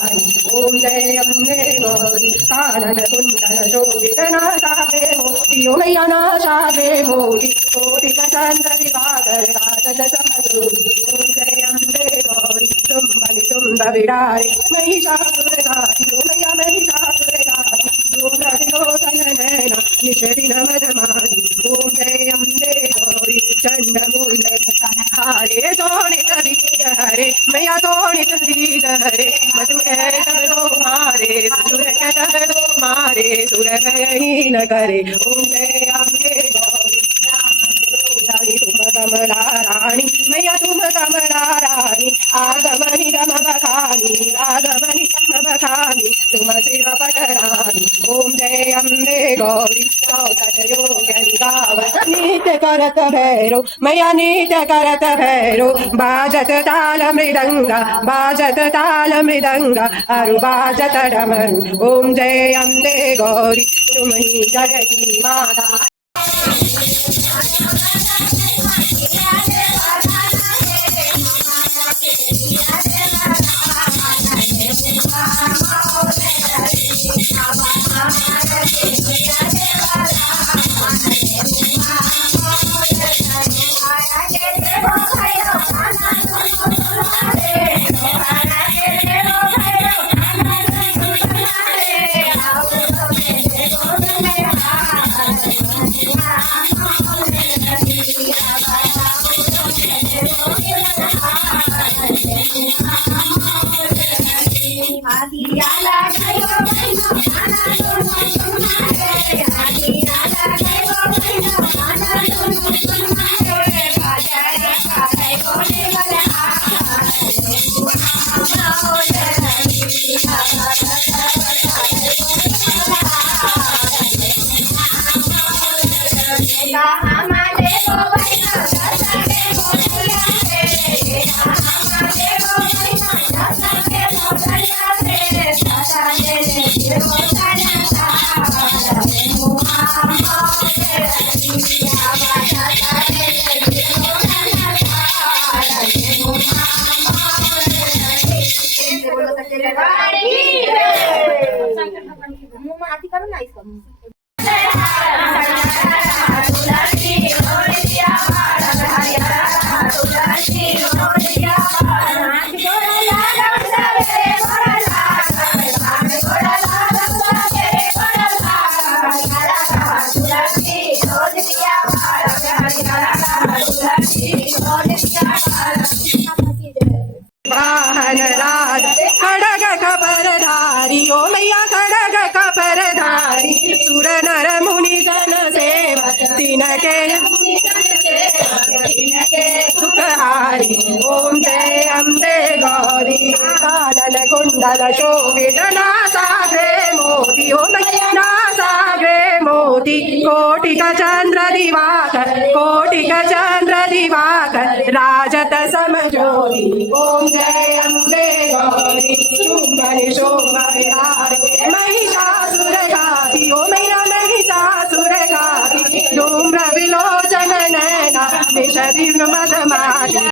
ओम जय अम्बे गौरी कानन कुंडल शोभित नासावे मोती ओ मैया नासावे मोती कोटि चंद्र दिवाकर राजद समजोगी ओम जय अम्बे गौरी शुंभनि शुंभ विरारे महिषासुर घाती ओ मैया महिषासुर घाती धूम्रविलोचन नैना निषदिन मदमारी ओम जय अम्बे गौरी चंड मुंडन हरे सोनित दीद हरे मैया सोनित दीद हरे मधु दो मारे सुर दो मारे सुर कहीं न करे ओम जय अम्बे गौरी तुम कमला रानी मैया तुम कमला रानी आगमनि गम बखानी आगमनि गम बखानी तुम शिव पटरानी ओम जय अम्बे गौरी सौसत योगनि गावत नित्य करत भैरो मैया नित्य करत भैरो बाजत ताल मृदंगा अरु बाजत डमरू ओम जय अम्बे गौरी तुम ही जग की माता खड़ग खबरधारी ओ मैया खड़ग खबरधारी सुर नर मुनि जन सेवा तिनके सुखहारी ओम जय अम्बे गौरी कानन कुंडल शोभित नासाग्रे मोती ओ मैया नासाग्रे मोती कोटिक चंद्र दिवाकर राजत समजोगी ओम जय अम्बे गौरी शुंभनि शुंभ विहारे महिषासुर घाती ओ मैया महिषासुर घाती धूम्र विलोचन नैना निषदिन मदमारी